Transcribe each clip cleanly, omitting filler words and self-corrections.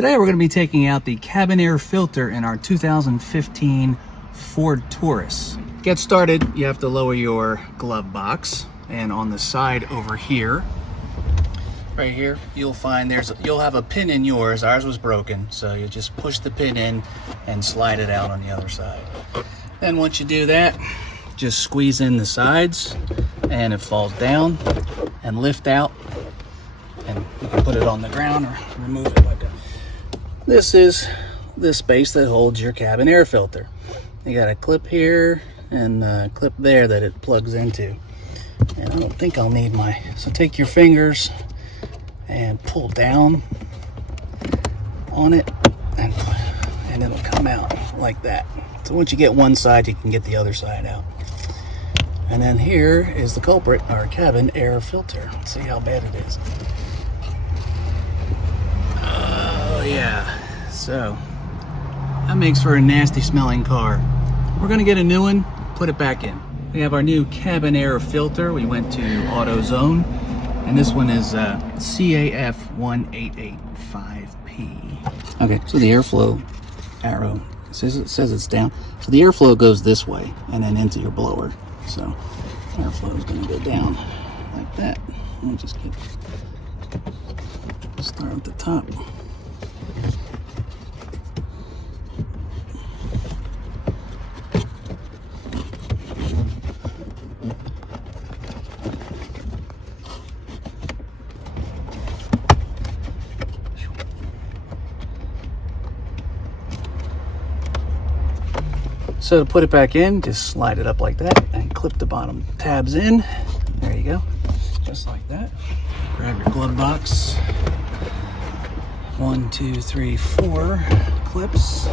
Today we're going to be taking out the cabin air filter in our 2015 Ford Taurus. Get started, you have to lower your glove box, and on the side over here, right here, you'll find you'll have a pin in yours. Ours was broken, so you just push the pin in and slide it out on the other side. Then once you do that, just squeeze in the sides and it falls down and lift out, and you can put it on the ground or remove it like that. This is the space that holds your cabin air filter. You got a clip here and a clip there that it plugs into. And I don't think I'll need so take your fingers and pull down on it and it'll come out like that. So once you get one side, you can get the other side out. And then here is the culprit, our cabin air filter. Let's see how bad it is. Oh yeah, so that makes for a nasty smelling car. We're gonna get a new one, put it back in. We have our new cabin air filter. We went to AutoZone, and this one is CAF 1885P. Okay, so the airflow arrow says it's down. So the airflow goes this way and then into your blower. So airflow is going to go down like that. We'll just start at the top. So to put it back in, just slide it up like that and clip the bottom tabs in. There you go, just like that. Grab your glove box. 1, 2, 3, 4 clips.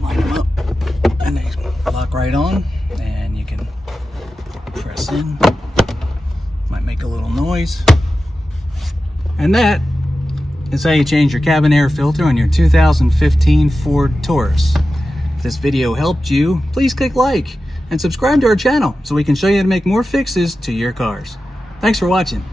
Line them up and they lock right on, and you can press in. Might make a little noise. And that is how you change your cabin air filter on your 2015 Ford Taurus. If this video helped you, please click like and subscribe to our channel so we can show you how to make more fixes to your cars. Thanks for watching.